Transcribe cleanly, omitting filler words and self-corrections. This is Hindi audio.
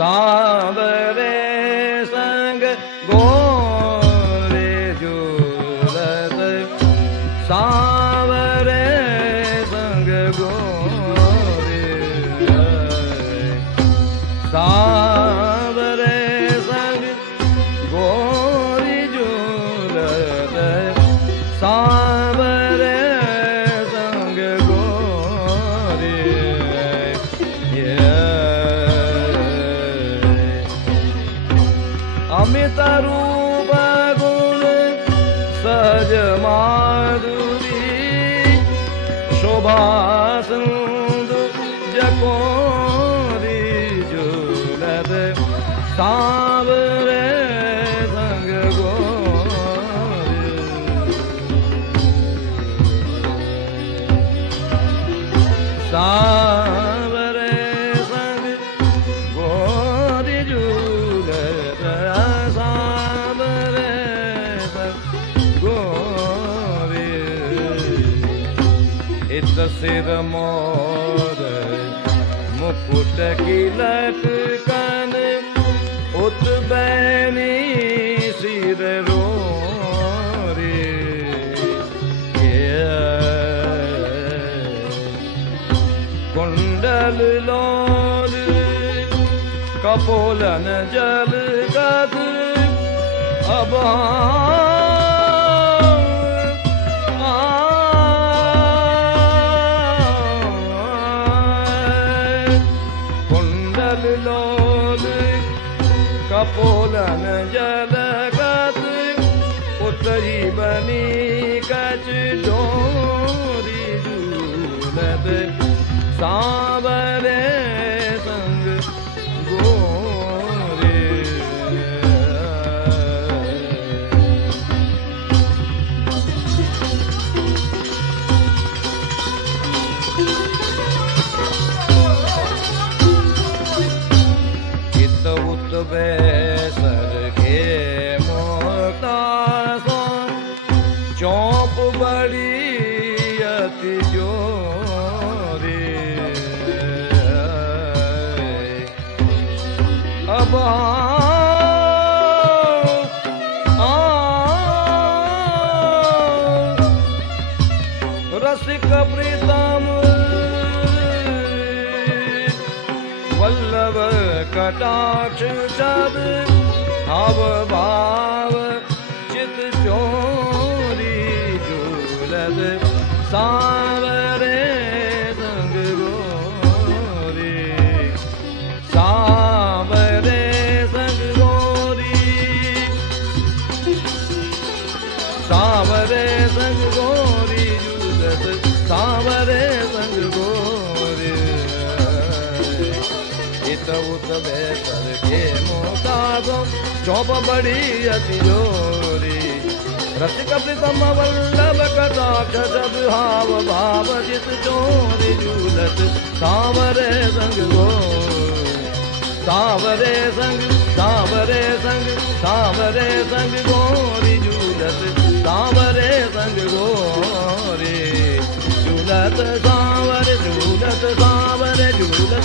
सांवरे संग गोरे झूलत सांवरे संग गोरे सांवरे संग गोरी झूलत सांवरे संग गोरी अमित रूप गुण सहज माधुरी शोभा सिंधु जकोरी झूलत सांवरे संग गोरी सांवरे संग गोरी झूलत सांवरे संग गोरी इत सिर मोर मुकुट की लटकन उत बैनी सिर रोरी कुंडल लोल कपोलन जल गद अब कुंडल लोल कपोलन जल गद उतरी बनी कच डोरी झूलत सांवरे संग गोरे चित उत बैसर के मोता सो चौप बड़ी अति जोरी अब रसिक प्रीतम वल्लभ कटाक्ष शब्द हाव भाव चित चोरी झूलत सांवरे संग गोरी सांवरे संग गोरी सांवरे संग गोरी झूलत सांवरे संग गोरी इत उत बैसर के मोतासो चौप बड़ी अति जोरी रसिक प्रीतम वल्लभ कटाक्ष शब्द हाव भाव जित चोरी झूलत सांवरे संग गोरी सांवरे संग सांवरे संग सांवरे संग गोरी झूलत सांवरे संग गोरी झूलत सांवरे झूलत सांवरे झूलत